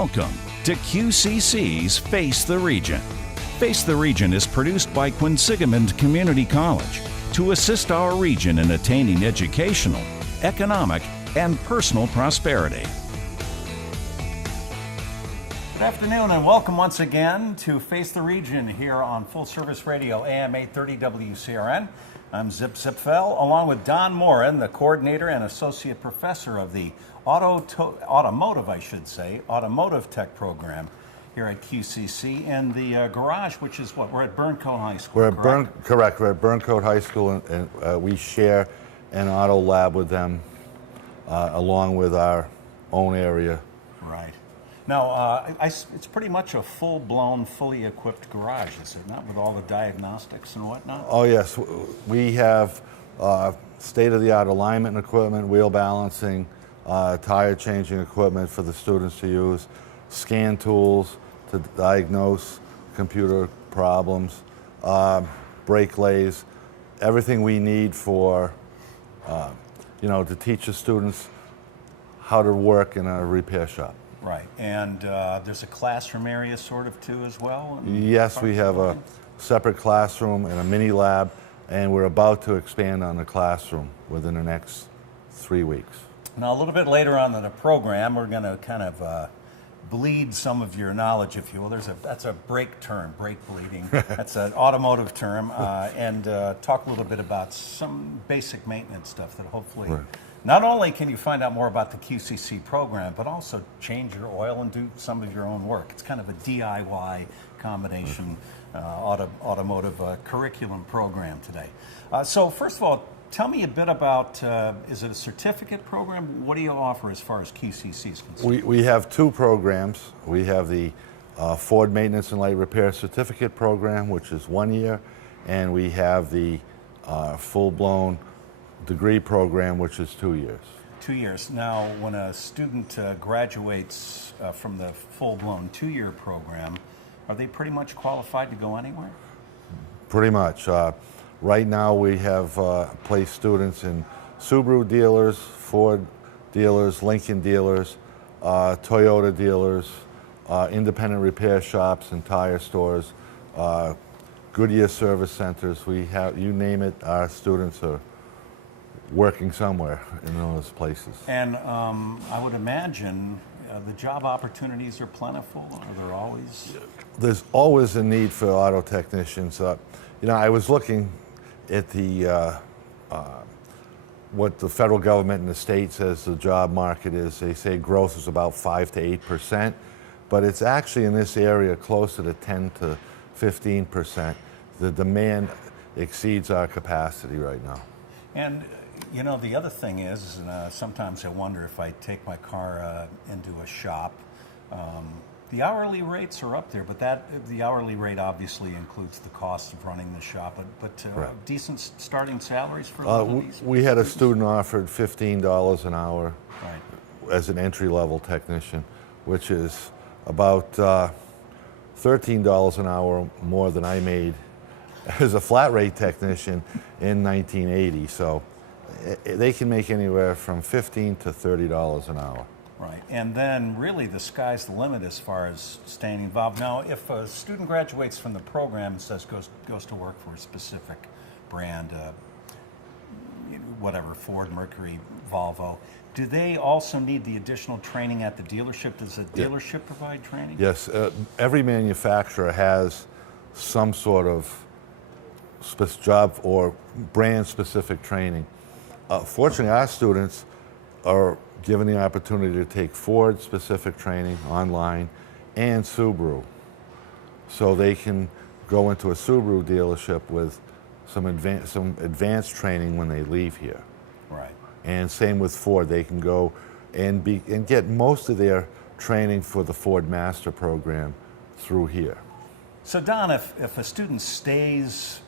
Welcome to QCC's Face the Region. Face the Region is produced by Quinsigamond Community College to assist our region in attaining educational, economic, and personal prosperity. Good afternoon and welcome once again to Face the Region here on Full Service Radio AM 830 WCRN. I'm Zip Zipfel along with Don Morin, the coordinator and associate professor of the automotive tech program here at QCC in the garage, which is what, we're at Burncoat High School. We're at Burncoat High School, and we share an auto lab with them along with our own area. Right. Now, it's pretty much a full-blown, fully equipped garage, is it not, with all the diagnostics and whatnot? Oh, yes. We have state-of-the-art alignment equipment, wheel balancing, tire changing equipment for the students to use, scan tools to diagnose computer problems, brake lays, everything we need for, to teach the students how to work in a repair shop. Right, and there's a classroom area sort of too as well? Yes, we have a separate classroom and a mini lab, and we're about to expand on the classroom within the next 3 weeks. Now, a little bit later on in the program, we're going to kind of bleed some of your knowledge, if you will. That's a brake term, brake bleeding. That's an automotive term, and talk a little bit about some basic maintenance stuff that hopefully... Right. Not only can you find out more about the QCC program, but also change your oil and do some of your own work. It's kind of a DIY combination automotive curriculum program today. So first of all, tell me a bit about, is it a certificate program? What do you offer as far as QCC is concerned? We have two programs. We have the Ford Maintenance and Light Repair Certificate program, which is 1 year, and we have the full-blown degree program, which is 2 years. 2 years. Now, when a student graduates from the full-blown 2-year program, are they pretty much qualified to go anywhere? Pretty much. Right now, we have placed students in Subaru dealers, Ford dealers, Lincoln dealers, Toyota dealers, independent repair shops and tire stores, Goodyear service centers. We have, you name it, our students are working somewhere in those places. And I would imagine the job opportunities are plentiful. Are there always? There's always a need for auto technicians. I was looking at the what the federal government and the state says the job market is. They say growth is about 5 to 8%, but it's actually in this area closer to 10 to 15%. The demand exceeds our capacity right now. And the other thing is, sometimes I wonder if I take my car into a shop, the hourly rates are up there, but the hourly rate obviously includes the cost of running the shop, but right. Decent starting salaries for these? We had a student offered $15 an hour right. as an entry-level technician, which is about $13 an hour more than I made as a flat-rate technician in 1980. So they can make anywhere from $15 to $30 an hour. Right, and then really the sky's the limit as far as staying involved. Now, if a student graduates from the program and says goes to work for a specific brand, whatever, Ford, Mercury, Volvo, do they also need the additional training at the dealership? Does the dealership provide training? Yes, every manufacturer has some sort of job or brand-specific training. Fortunately, our students are given the opportunity to take Ford-specific training online and Subaru. So they can go into a Subaru dealership with some advanced training when they leave here. Right. And same with Ford. They can go and get most of their training for the Ford Master program through here. So Don, if a student stays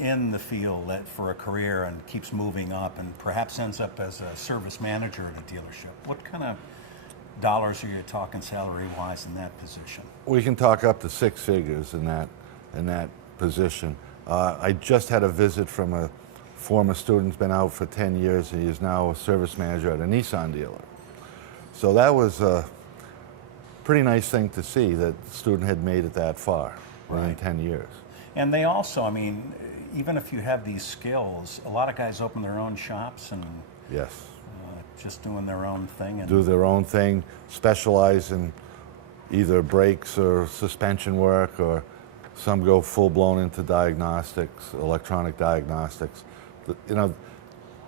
in the field for a career and keeps moving up and perhaps ends up as a service manager at a dealership, what kind of dollars are you talking salary-wise in that position? We can talk up to 6 figures in that position. I just had a visit from a former student, been out for 10 years, and he is now a service manager at a Nissan dealer. So that was pretty nice thing to see that the student had made it that far in 10 years. And they also, I mean, even if you have these skills, a lot of guys open their own shops and Yes. just doing their own thing. And Do their own thing, specialize in either brakes or suspension work, or some go full-blown into diagnostics, electronic diagnostics. You know,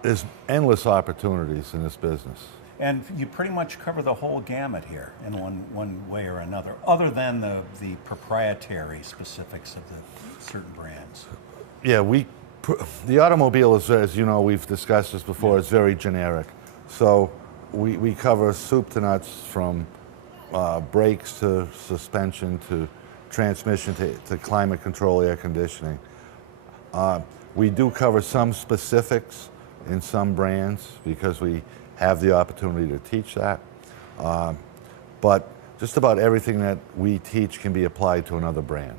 there's endless opportunities in this business. And you pretty much cover the whole gamut here in one way or another, other than the proprietary specifics of the certain brands. Yeah, the automobile is, as you know, we've discussed this before, it's very generic. So we cover soup to nuts, from brakes to suspension to transmission to climate control, air conditioning. We do cover some specifics in some brands because we have the opportunity to teach that. But just about everything that we teach can be applied to another brand.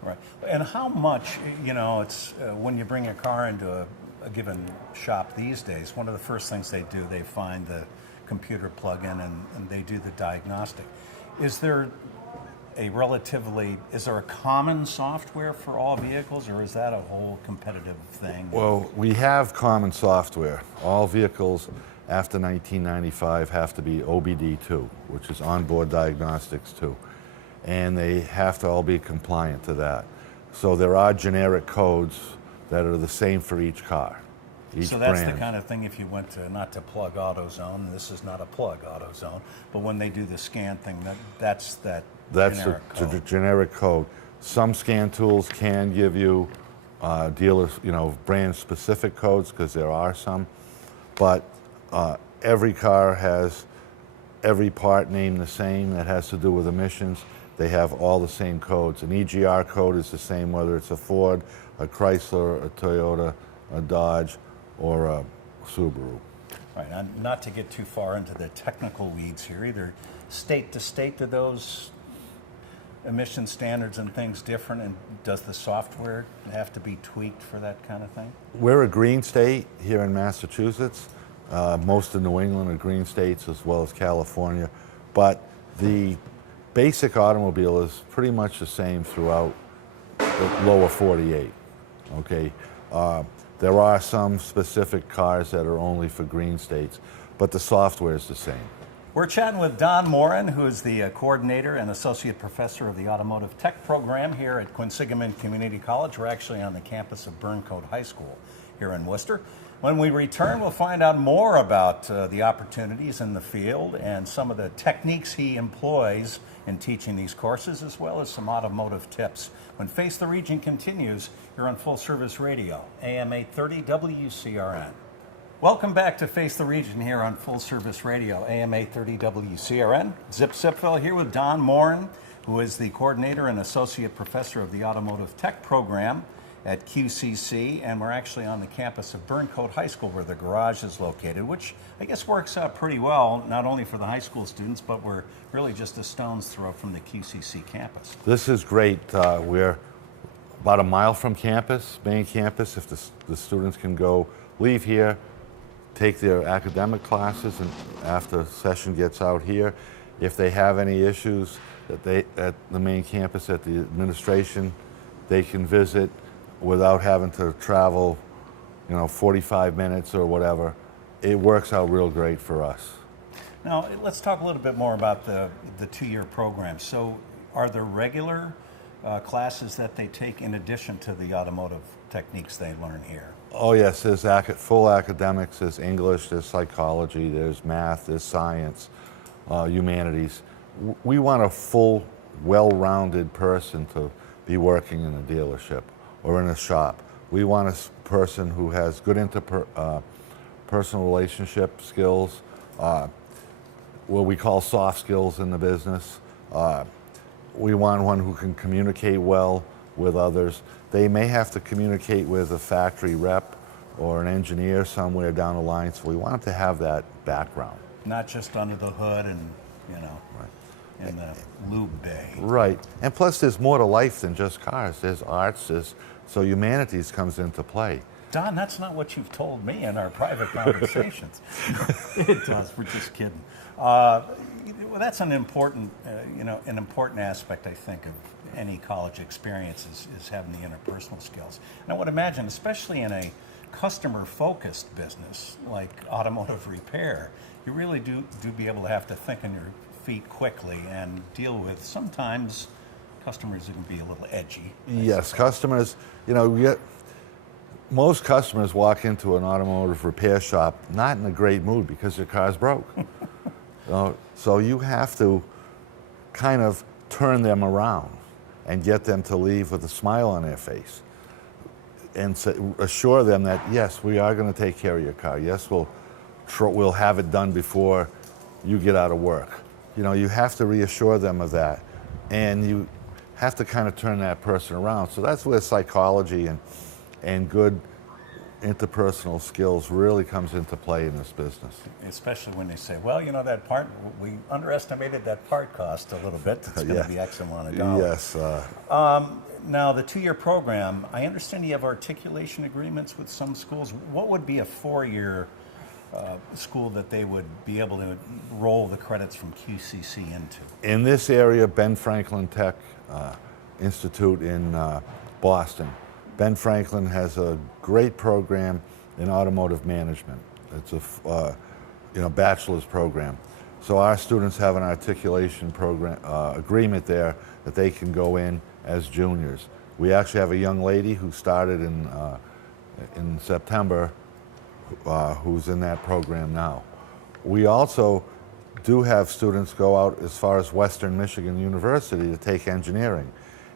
Right. And how much, you know, it's when you bring a car into a given shop these days, one of the first things they do, they find the computer plug-in and they do the diagnostic. Is there a common software for all vehicles, or is that a whole competitive thing? Well, we have common software. All vehicles after 1995 have to be OBD2, which is onboard diagnostics 2. And they have to all be compliant to that. So there are generic codes that are the same for each car, each So that's brand. the kind of thing, if you went to, not to plug AutoZone, this is not a plug AutoZone, but when they do the scan thing, that's That's the generic code. Some scan tools can give you dealers, brand specific codes, because there are some, but every car has every part named the same that has to do with emissions. They have all the same codes. An EGR code is the same whether it's a Ford, a Chrysler, a Toyota, a Dodge, or a Subaru. Right, not to get too far into the technical weeds here, either state to state, do those emission standards and things different, and does the software have to be tweaked for that kind of thing? We're a green state here in Massachusetts. Most of New England are green states, as well as California. But the basic automobile is pretty much the same throughout the lower 48. Okay, there are some specific cars that are only for green states, but the software is the same. We're chatting with Don Morin, who is the coordinator and associate professor of the Automotive Tech program here at Quinsigamond Community College. We're actually on the campus of Burncoat High School here in Worcester. When we return, we'll find out more about the opportunities in the field and some of the techniques he employs in teaching these courses, as well as some automotive tips. When Face the Region continues, you're on Full Service Radio, AM 830 WCRN. Welcome back to Face the Region here on Full Service Radio, AM 830 WCRN. Zip Zipfel here with Don Morin, who is the coordinator and associate professor of the Automotive Tech program at QCC, and we're actually on the campus of Burncoat High School where the garage is located, which I guess works out pretty well, not only for the high school students, but we're really just a stone's throw from the QCC campus. This is great. We're about a mile from campus, main campus. If the students can leave here, take their academic classes, and after session gets out here, if they have any issues at the main campus, at the administration, they can visit without having to travel, 45 minutes or whatever. It works out real great for us. Now, let's talk a little bit more about the two-year program. So are there regular classes that they take in addition to the automotive techniques they learn here? Oh yes, there's full academics, there's English, there's psychology, there's math, there's science, humanities. We want a full, well-rounded person to be working in a dealership or in a shop. We want a person who has good personal relationship skills, what we call soft skills in the business. We want one who can communicate well with others. They may have to communicate with a factory rep or an engineer somewhere down the line, so we want them to have that background. Not just under the hood and, in the lube bay. Right, and plus there's more to life than just cars. There's arts, so humanities comes into play. Don, that's not what you've told me in our private conversations. It does, we're just kidding. Well, that's an important, an important aspect, I think, of any college experience is having the interpersonal skills. And I would imagine, especially in a customer-focused business like automotive repair, you really do be able to have to think on your feet quickly and deal with sometimes customers who can be a little edgy. Yes, customers, most customers walk into an automotive repair shop not in a great mood because their car's broke. So you have to kind of turn them around and get them to leave with a smile on their face and assure them that, yes, we are going to take care of your car. Yes, we'll have it done before you get out of work. You have to reassure them of that, and you have to kind of turn that person around. So that's where psychology and good interpersonal skills really comes into play in this business. Especially when they say, well, that part, we underestimated that part cost a little bit. It's going to be X amount of dollars. Yes. Now, the 2-year program, I understand you have articulation agreements with some schools. What would be a 4-year school that they would be able to roll the credits from QCC into? In this area, Ben Franklin Tech Institute in Boston. Ben Franklin has a great program in automotive management. It's a bachelor's program. So our students have an articulation program agreement there that they can go in as juniors. We actually have a young lady who started in September who's in that program now. We also do have students go out as far as Western Michigan University to take engineering.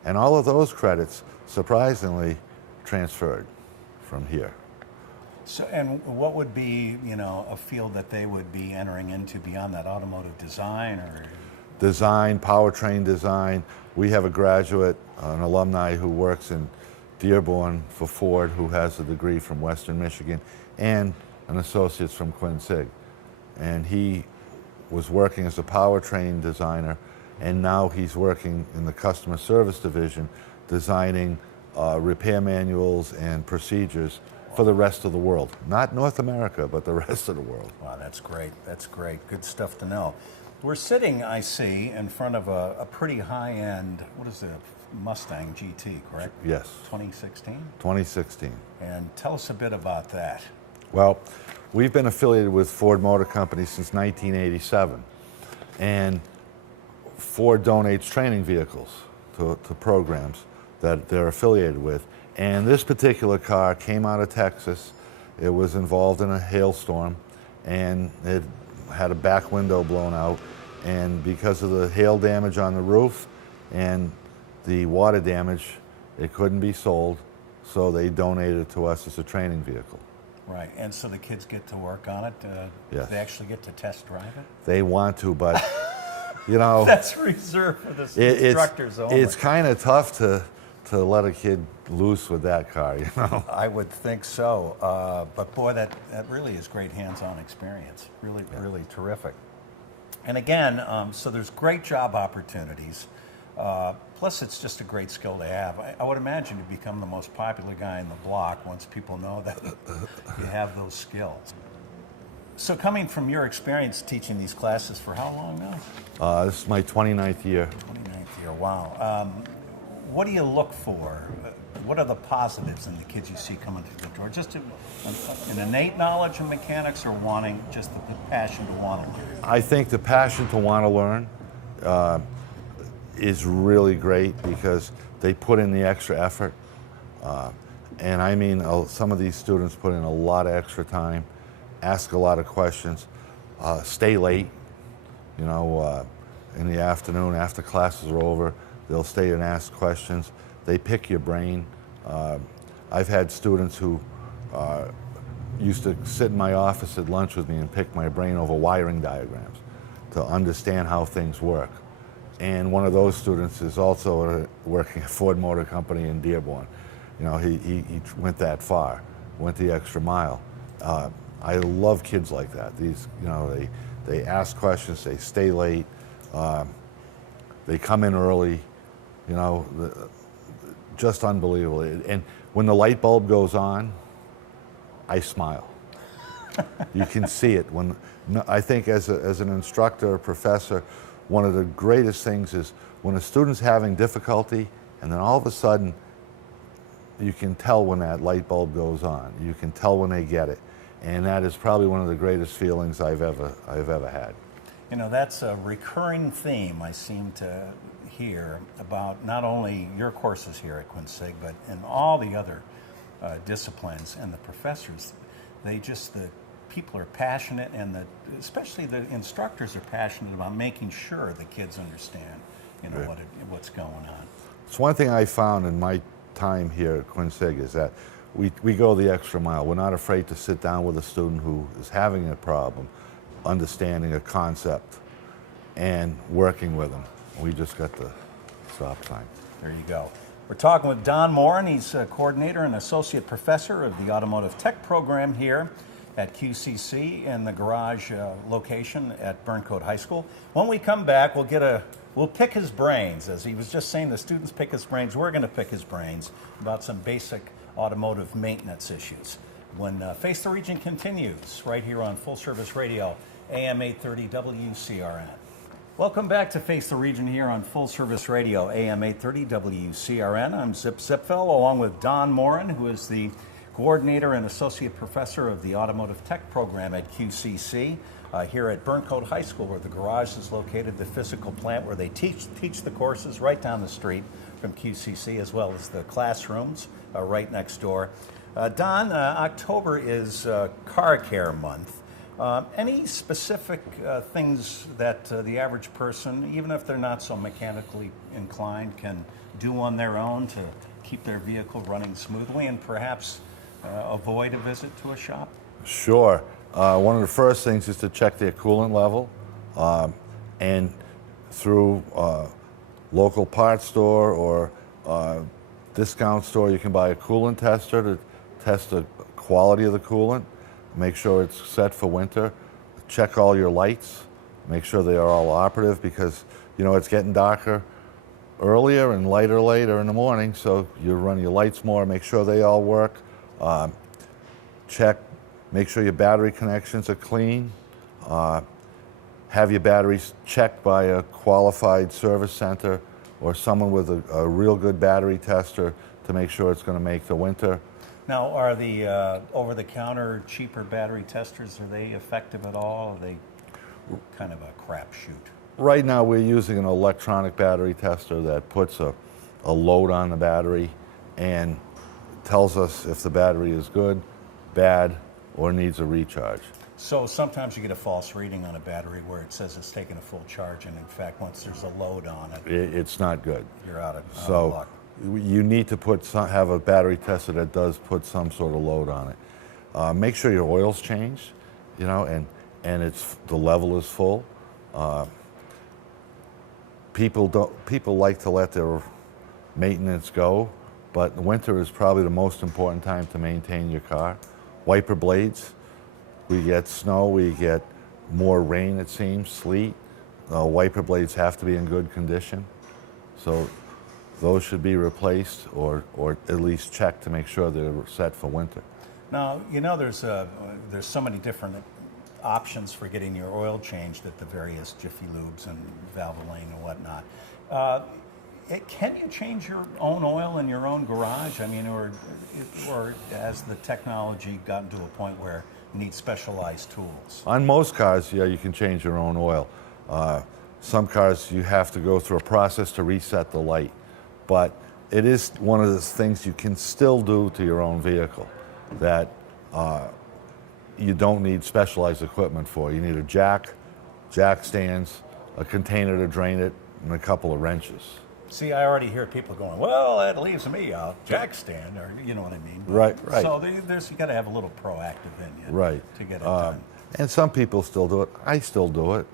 And all of those credits, surprisingly, transferred from here. So, and what would be, a field that they would be entering into beyond that, automotive design or? Design, powertrain design. We have a graduate, an alumni who works in Dearborn for Ford, who has a degree from Western Michigan and an associate's from Quinsig. And he was working as a powertrain designer, and now he's working in the customer service division, designing repair manuals and procedures for the rest of the world. Not North America, but the rest of the world. Wow, that's great. That's great. Good stuff to know. We're sitting, I see, in front of a pretty high-end, what is it, Mustang GT, correct? Yes. 2016? 2016. And tell us a bit about that. Well, we've been affiliated with Ford Motor Company since 1987. And Ford donates training vehicles to programs that they're affiliated with. And this particular car came out of Texas. It was involved in a hailstorm, and it had a back window blown out. And because of the hail damage on the roof and the water damage, it couldn't be sold, so they donated it to us as a training vehicle. Right, and so the kids get to work on it? Yes. They actually get to test drive it? They want to, but That's reserved for the instructors only. It's kind of tough to let a kid loose with that car, I would think so. But boy, that really is great hands-on experience. Really, really terrific. And again, so there's great job opportunities. Plus, it's just a great skill to have. I would imagine you become the most popular guy in the block once people know that you have those skills. So coming from your experience teaching these classes for how long now? This is my 29th year. 29th year, wow. What do you look for? What are the positives in the kids you see coming through the door? Just an innate knowledge of mechanics, or wanting just the passion to want to learn? I think the passion to want to learn is really great because they put in the extra effort. And I mean, some of these students put in a lot of extra time, ask a lot of questions, stay late, in the afternoon after classes are over. They'll stay and ask questions. They pick your brain. I've had students who used to sit in my office at lunch with me and pick my brain over wiring diagrams to understand how things work. And one of those students is also working at Ford Motor Company in Dearborn. He went that far, went the extra mile. I love kids like that. These, they ask questions, they stay late, they come in early, just unbelievable. And when the light bulb goes on, I smile. You can see it. I think as an instructor or professor one of the greatest things is when a student's having difficulty, and then all of a sudden, you can tell when that light bulb goes on. You can tell when they get it. And that is probably one of the greatest feelings I've ever had. You know, that's a recurring theme I seem to hear about not only your courses here at Quinsig, but in all the other disciplines and the professors. The people are passionate, and especially the instructors are passionate about making sure the kids understand, you know, what's going on. It's one thing I found in my time here at Quinsig is that we go the extra mile. We're not afraid to sit down with a student who is having a problem, understanding a concept, and working with them. We just got the stop sign. There you go. We're talking with Don Morin. He's a coordinator and associate professor of the automotive tech program here at QCC in the garage location at Burncoat High School. When we come back, we'll pick his brains. As he was just saying, the students pick his brains. We're going to pick his brains about some basic automotive maintenance issues. When Face the Region continues right here on Full Service Radio, AM 830 WCRN. Welcome back to Face the Region here on Full Service Radio, AM 830 WCRN. I'm Zip Zipfel, along with Don Morin, who is the coordinator and associate professor of the automotive tech program at QCC here at Burncoat High School, where the garage is located, the physical plant where they teach the courses right down the street from QCC, as well as the classrooms right next door. Don, October is Car Care Month. Any specific things that the average person, even if they're not so mechanically inclined, can do on their own to keep their vehicle running smoothly and perhaps avoid a visit to a shop? Sure. One of the first things is to check their coolant level, and through local parts store or discount store, you can buy a coolant tester to test the quality of the coolant, make sure it's set for winter, check all your lights, make sure they are all operative, because you know it's getting darker earlier and lighter later in the morning, so you run your lights more, make sure they all work. Make sure your battery connections are clean. Have your batteries checked by a qualified service center or someone with a real good battery tester to make sure it's going to make the winter. Now, are the over-the-counter cheaper battery testers, are they effective at all? Are they kind of a crapshoot? Right now we're using an electronic battery tester that puts a load on the battery and tells us if the battery is good, bad, or needs a recharge. So sometimes you get a false reading on a battery where it says it's taking a full charge, and in fact, once there's a load on it, it's not good. You're out of luck. You need to have a battery tester that does put some sort of load on it. Make sure your oil's changed, you know, and the level is full. People like to let their maintenance go, but winter is probably the most important time to maintain your car. Wiper blades, we get snow, we get more rain, it seems, sleet. Wiper blades have to be in good condition. So those should be replaced or at least checked to make sure they're set for winter. Now, you know, there's so many different options for getting your oil changed at the various Jiffy Lubes and Valvoline and whatnot. Can you change your own oil in your own garage? I mean, or has the technology gotten to a point where you need specialized tools? On most cars, yeah, you can change your own oil. Some cars, you have to go through a process to reset the light. But it is one of the things you can still do to your own vehicle that you don't need specialized equipment for. You need a jack stands, a container to drain it, and a couple of wrenches. See, I already hear people going, well, that leaves me out. Jack stand, or you know what I mean? Right. So you got to have a little proactive in you to get it done. And some people still do it. I still do it,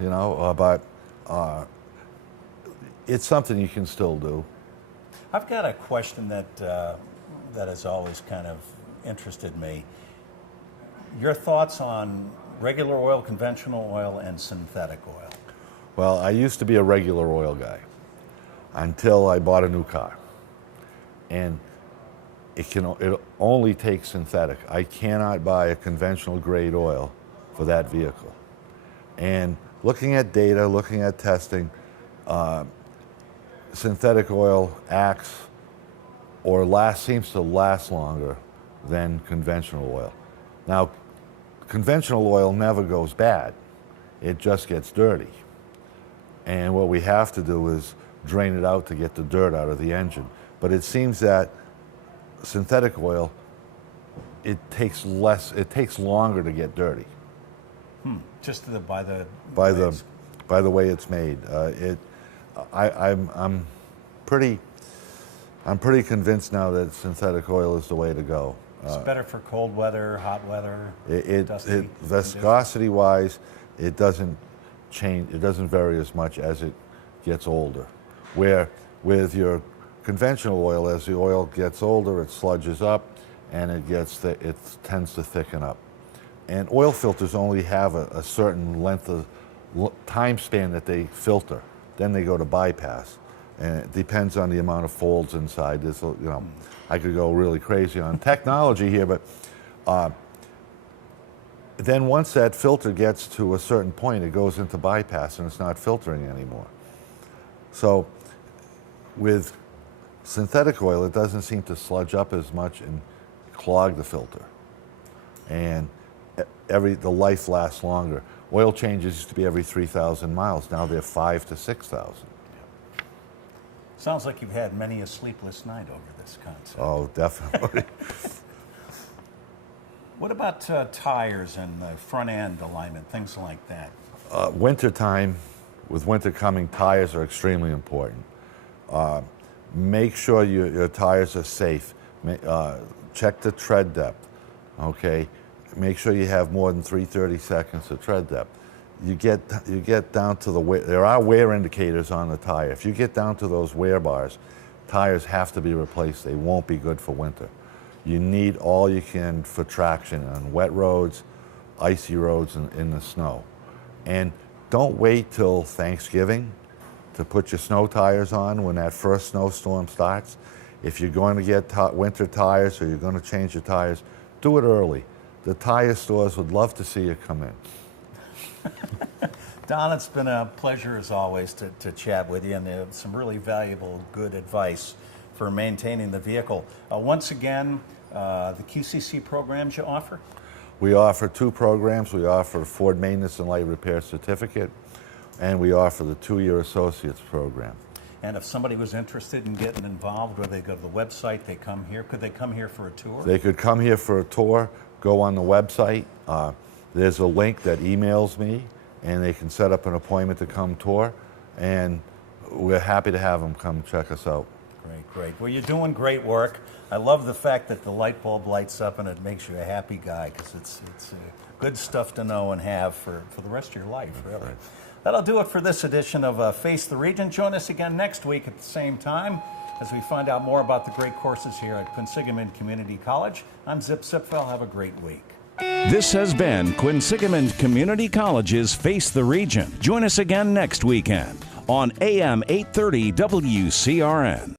you know, but it's something you can still do. I've got a question that has always kind of interested me. Your thoughts on regular oil, conventional oil, and synthetic oil? Well, I used to be a regular oil guy until I bought a new car. And it only takes synthetic. I cannot buy a conventional grade oil for that vehicle. And looking at data, looking at testing, synthetic oil acts seems to last longer than conventional oil. Now, conventional oil never goes bad. It just gets dirty. And what we have to do is drain it out to get the dirt out of the engine. But it seems that synthetic oil, it takes longer to get dirty. Just by the way it's made. I'm pretty convinced now that synthetic oil is the way to go. It's better for cold weather, hot weather. Viscosity wise, it doesn't change. It doesn't vary as much as it gets older. Where with your conventional oil, as the oil gets older, it sludges up, and it tends to thicken up. And oil filters only have a certain length of time span that they filter. Then they go to bypass, and it depends on the amount of folds inside. I could go really crazy on technology here, but then once that filter gets to a certain point, it goes into bypass, and it's not filtering anymore. So with synthetic oil, it doesn't seem to sludge up as much and clog the filter, and the life lasts longer. Oil changes used to be every 3,000 miles. Now they're 5,000 to 6,000. Sounds like you've had many a sleepless night over this concept. Oh, definitely. What about tires and the front end alignment, things like that? Wintertime, with winter coming, tires are extremely important. Make sure your tires are safe. Check the tread depth, okay? Make sure you have more than 3/32 of tread depth. You get down to there are wear indicators on the tire. If you get down to those wear bars, tires have to be replaced. They won't be good for winter. You need all you can for traction on wet roads, icy roads, and in the snow. And don't wait till Thanksgiving to put your snow tires on when that first snowstorm starts. If you're going to get winter tires or you're going to change your tires, do it early. The tire stores would love to see you come in. Don, it's been a pleasure as always to chat with you, and some really valuable, good advice for maintaining the vehicle. Once again, the QCC programs you offer? We offer 2 programs. We offer Ford Maintenance and Light Repair Certificate, and we offer the 2-year Associates program. And if somebody was interested in getting involved, where they go to the website, they come here. Could they come here for a tour? They could come here for a tour, go on the website. There's a link that emails me, and they can set up an appointment to come tour, and we're happy to have them come check us out. Great. Well, you're doing great work. I love the fact that the light bulb lights up and it makes you a happy guy, because it's good stuff to know and have for the rest of your life, really. Right. That'll do it for this edition of Face the Region. Join us again next week at the same time as we find out more about the great courses here at Quinsigamond Community College. I'm Zip Zipfel. Have a great week. This has been Quinsigamond Community College's Face the Region. Join us again next weekend on AM 830 WCRN.